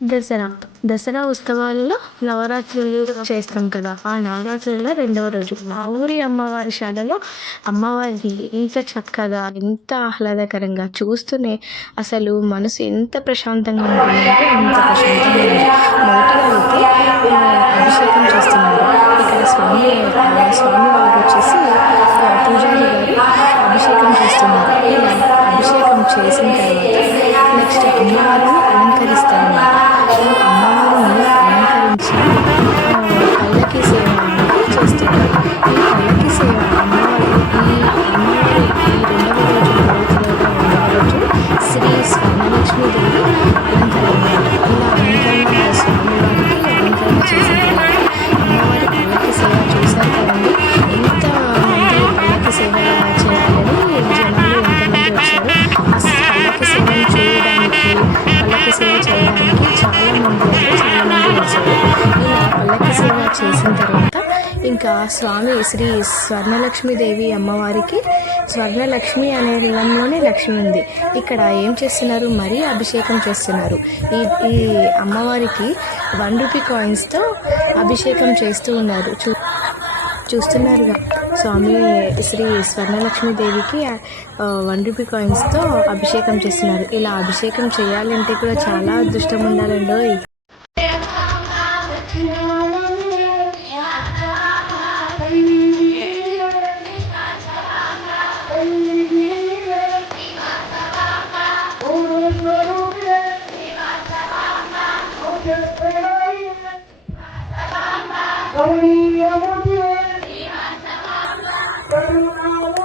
దసరా. దసరా ఉత్సవాల్లో నవరాత్రులు చేస్తాం కదా! ఆ నవరాత్రుల్లో రెండవ రోజు మా ఊరి అమ్మవారి శాలలో అమ్మవారిని ఎంత చక్కగా, ఎంత ఆహ్లాదకరంగా చూస్తూనే అసలు మనసు ఎంత ప్రశాంతంగా ఉంటుందంటే అంత ప్రశాంతంగా ఉంది. మొదటిగా అయితే అభిషేకం చేస్తున్నారు. ఇక్కడ స్వామివారు వచ్చేసి పూజారి గారు అభిషేకం చేస్తున్నారు. ఇలా అభిషేకం చేసిన తర్వాత నెక్స్ట్ అమ్మవారిని అలంకరిస్తారన్నమాట. అమ్మవారిని అలంకరించి పల్లకి సేవ అనేది చేస్తున్నారు. ఈ పల్లకి సేవ అమ్మవారి ఈ రెండవ రోజు రెండవ రోజు శ్రీ స్వర్ణలక్ష్మీదేవి అలంకరణ అన్నమాట. ఇలా అలంకరణ స్వామివారికి అలంకరణ చేసిన తర్వాత అమ్మవారి పల్లకి సేవ చూశారు కదండి. ఎంతమంది పల్లకి సేవ చేయాలని జనాలు ఎంతమంది వచ్చారు. ఆ పల్లకి సేవను చూడడానికి పల్లకి సేవ చేయడానికి చాలామంది వచ్చారు. ఇలా పల్లకి సేవ చేసిన తర్వాత ఇంకా స్వామి శ్రీ స్వర్ణలక్ష్మీదేవి అమ్మవారికి స్వర్ణలక్ష్మి అనే రంగంలోనే లక్ష్మి ఉంది. ఇక్కడ ఏం చేస్తున్నారు, మరీ అభిషేకం చేస్తున్నారు. ఈ అమ్మవారికి 1 రూపీ కాయిన్స్తో అభిషేకం చేస్తూ ఉన్నారు. చూస్తున్నారుగా స్వామి శ్రీ స్వర్ణలక్ష్మీదేవికి 1 రూపీ కాయిన్స్తో అభిషేకం చేస్తున్నారు. ఇలా అభిషేకం చేయాలంటే కూడా చాలా అదృష్టం ఉండాలండోయ్.